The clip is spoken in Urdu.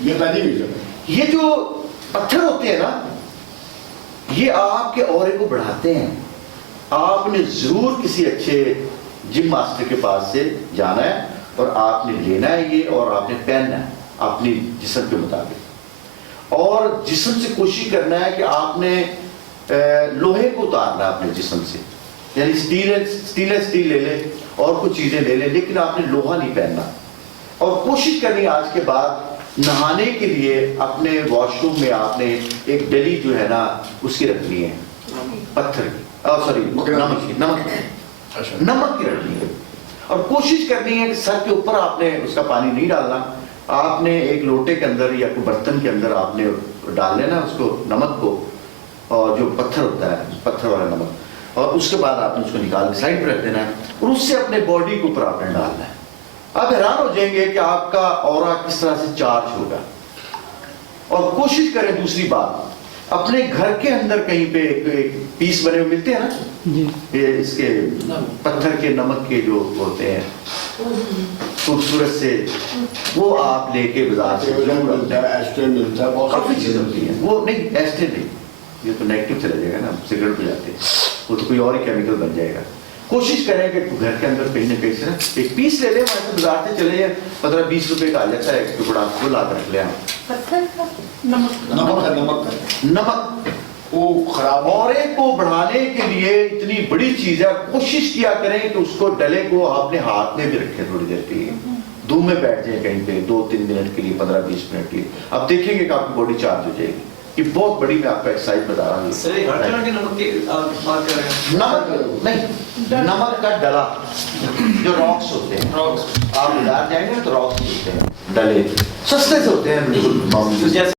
یہ پہلی ہوئی جب یہ جو پتھر ہوتے ہیں نا یہ آپ کے اورے کو بڑھاتے ہیں. آپ نے ضرور کسی اچھے جم ماسٹر کے پاس سے جانا ہے اور آپ نے لینا ہے یہ اور آپ نے پہننا ہے اپنی جسم کے مطابق. اور جسم سے کوشش کرنا ہے کہ آپ نے لوہے کو اتارنا اپنے جسم سے, یعنی اسٹیل لے لے اور کچھ چیزیں لے لے, لیکن آپ نے لوہا نہیں پہننا. اور کوشش کرنی آج کے بعد نہانے کے لیے اپنے واش روم میں آپ نے ایک ڈلی جو ہے نا اس کی رکھنی ہے پتھر کی, سوری نمک کی رکھنی ہے. اور کوشش کرنی ہے کہ سر کے اوپر آپ نے اس کا پانی نہیں ڈالنا, آپ نے ایک لوٹے کے اندر یا کوئی برتن کے اندر آپ نے ڈال لینا اس کو نمک کو, اور جو پتھر ہوتا ہے پتھر والا نمک, اور اس کے بعد آپ نے اس کو نکال کے سائڈ پہ رکھ دینا ہے اور اس سے اپنے باڈی کے اوپر آپ نے ڈالنا ہے. آپ حیران ہو جائیں گے کہ آپ کا اورا کس طرح سے چارج ہوگا. اور کوشش کریں دوسری بات اپنے گھر کے اندر کہیں پہ ایک پیس بنے ہوئے ملتے ہیں نا یہ اس کے پتھر کے نمک کے جو ہوتے ہیں خوبصورت سے, وہ آپ لے کے بازار سے ملتا ہے, ایسٹر ملتا ہے, بہت کافی چیزیں ہوتی ہیں. وہ نہیں ایسٹر نہیں, یہ تو نیگیٹو چلا جائے گا نا, سگریٹ پہ جاتے ہیں وہ تو کوئی اور ہی کیمیکل بن جائے گا. کوشش کریں کہ گھر کے اندر کہیں نہ کہیں سے نا ایک پیس لے لیں, وہاں سے بازار سے چلے جائیں 15-20 روپے کا آ جاتا ہے ایک ٹکڑا, وہ لا کر رکھ لیں آپ. نمک وہ خراب اورے کو بڑھانے کے لیے اتنی بڑی چیز ہے. کوشش کیا کریں کہ اس کو ڈلے کو آپ نے ہاتھ میں بھی رکھیں تھوڑی دیر کے لیے, دھوپ میں بیٹھ جائیں کہیں پہ 2-3 منٹ کے لیے, 15-20 منٹ کے لیے. آپ دیکھیں گے کہ آپ کی باڈی چارج ہو جائے گی. یہ بہت بڑی میں آپ کو ایکسرسائز بتا رہا ہوں. نمک نہیں, نمک کا ڈلا جو راکس ہوتے ہیں, آپ بازار جائیں گے تو راکس ملتے ہیں ڈلے, سستے سے ہوتے ہیں بالکل. جیسے